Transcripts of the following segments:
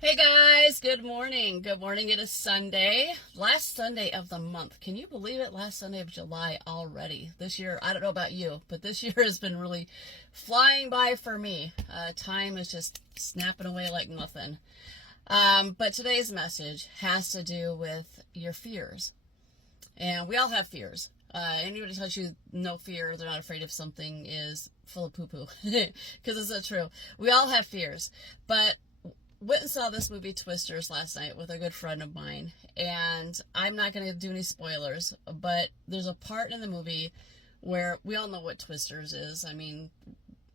Hey guys, good morning. Good morning. It is Sunday, last Sunday of the month. Can you believe it? Last Sunday of July already. This year, I don't know about you, but this year has been really flying by for me. Time is just snapping away like nothing. But today's message has to do with your fears. And we all have fears. Anybody tells you no fear, they're not afraid of something is full of poo-poo. Because it's not true. We all have fears. But went and saw this movie Twisters last night with a good friend of mine, and I'm not going to do any spoilers, but there's a part in the movie where we all know what Twisters is. I mean,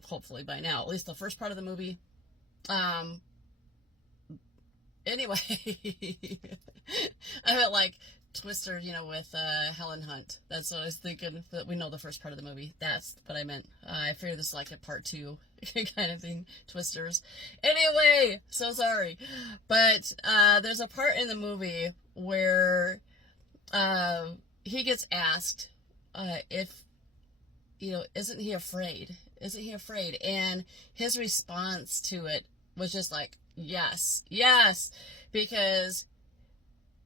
hopefully by now, at least the first part of the movie. Um, anyway, I meant like Twister, with Helen Hunt. That's what I was thinking. That we know the first part of the movie. That's what I meant. I figured this is like a part two kind of thing. Twisters. Anyway, so sorry, but there's a part in the movie where he gets asked if isn't he afraid? Isn't he afraid? And his response to it was just like, yes, yes, because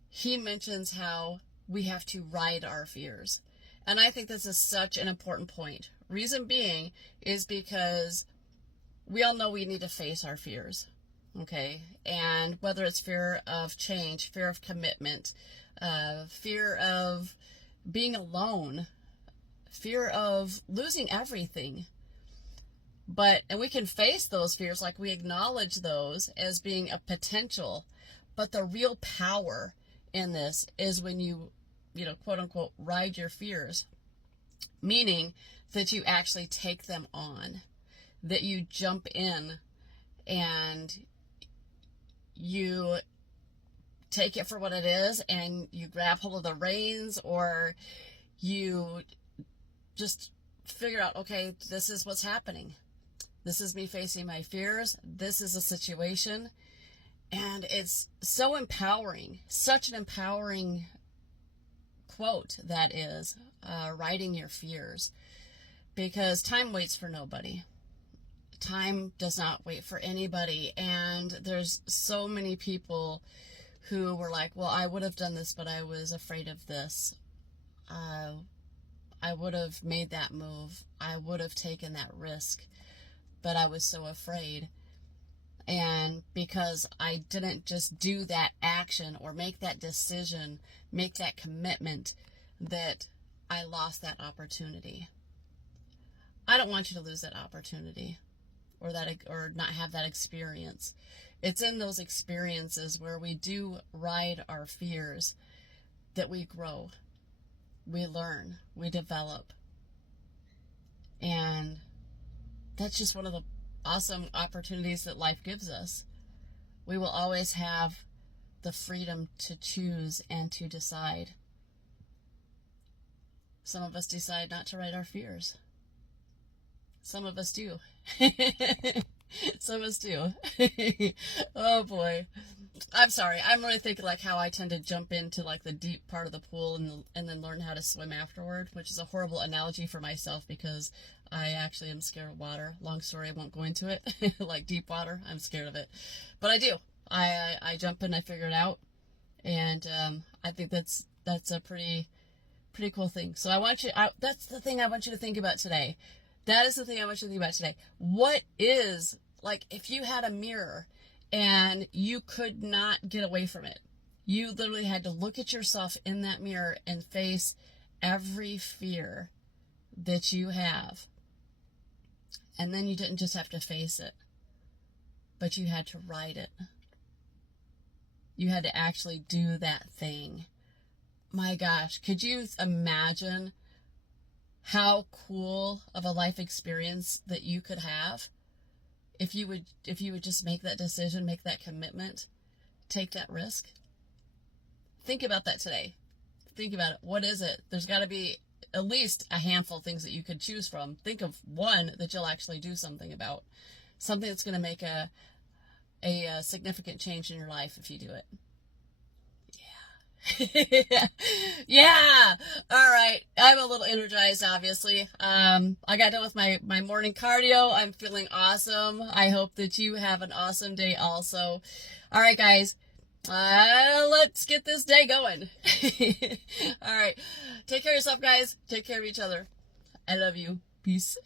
he mentions how we have to ride our fears. And I think this is such an important point. Reason being is because we all know we need to face our fears, okay? And whether it's fear of change, fear of commitment, fear of being alone, fear of losing everything. And we can face those fears, like we acknowledge those as being a potential. But the real power in this is when you quote unquote, ride your fears, meaning that you actually take them on, that you jump in and you take it for what it is and you grab hold of the reins, or you just figure out, okay, this is what's happening. This is me facing my fears. This is a situation. And it's so empowering, such an empowering quote that is, riding your fears, because time waits for nobody. Time does not wait for anybody. And there's so many people who were like, well, I would have done this, but I was afraid of this. I would have made that move. I would have taken that risk, but I was so afraid. And because I didn't just do that action or make that decision, make that commitment, that I lost that opportunity. I don't want you to lose that opportunity or not have that experience. It's in those experiences where we do ride our fears that we grow, we learn, we develop. And that's just one of the awesome opportunities that life gives us. We will always have the freedom to choose and to decide. Some of us decide not to ride our fears. Some of us do. Some of us do. Oh boy. I'm sorry. I'm really thinking like how I tend to jump into like the deep part of the pool and then learn how to swim afterward, which is a horrible analogy for myself because I actually am scared of water. Long story, I won't go into it. Like deep water, I'm scared of it. But I do. I jump in, I figure it out, and I think that's a pretty cool thing. So that's the thing I want you to think about today. That is the thing I want you to think about today. What is, like, if you had a mirror and you could not get away from it, you literally had to look at yourself in that mirror and face every fear that you have. And then you didn't just have to face it, but you had to ride it. You had to actually do that thing. My gosh, could you imagine how cool of a life experience that you could have if you would just make that decision, make that commitment, take that risk? Think about that today. Think about it. What is it? There's got to be at least a handful of things that you could choose from. Think of one that you'll actually do something about. Something that's going to make a significant change in your life if you do it. Yeah. All right. I'm a little energized, obviously. I got done with my morning cardio. I'm feeling awesome. I hope that you have an awesome day also. All right, guys. Let's get this day going. All right. Take care of yourself, guys. Take care of each other. I love you. Peace.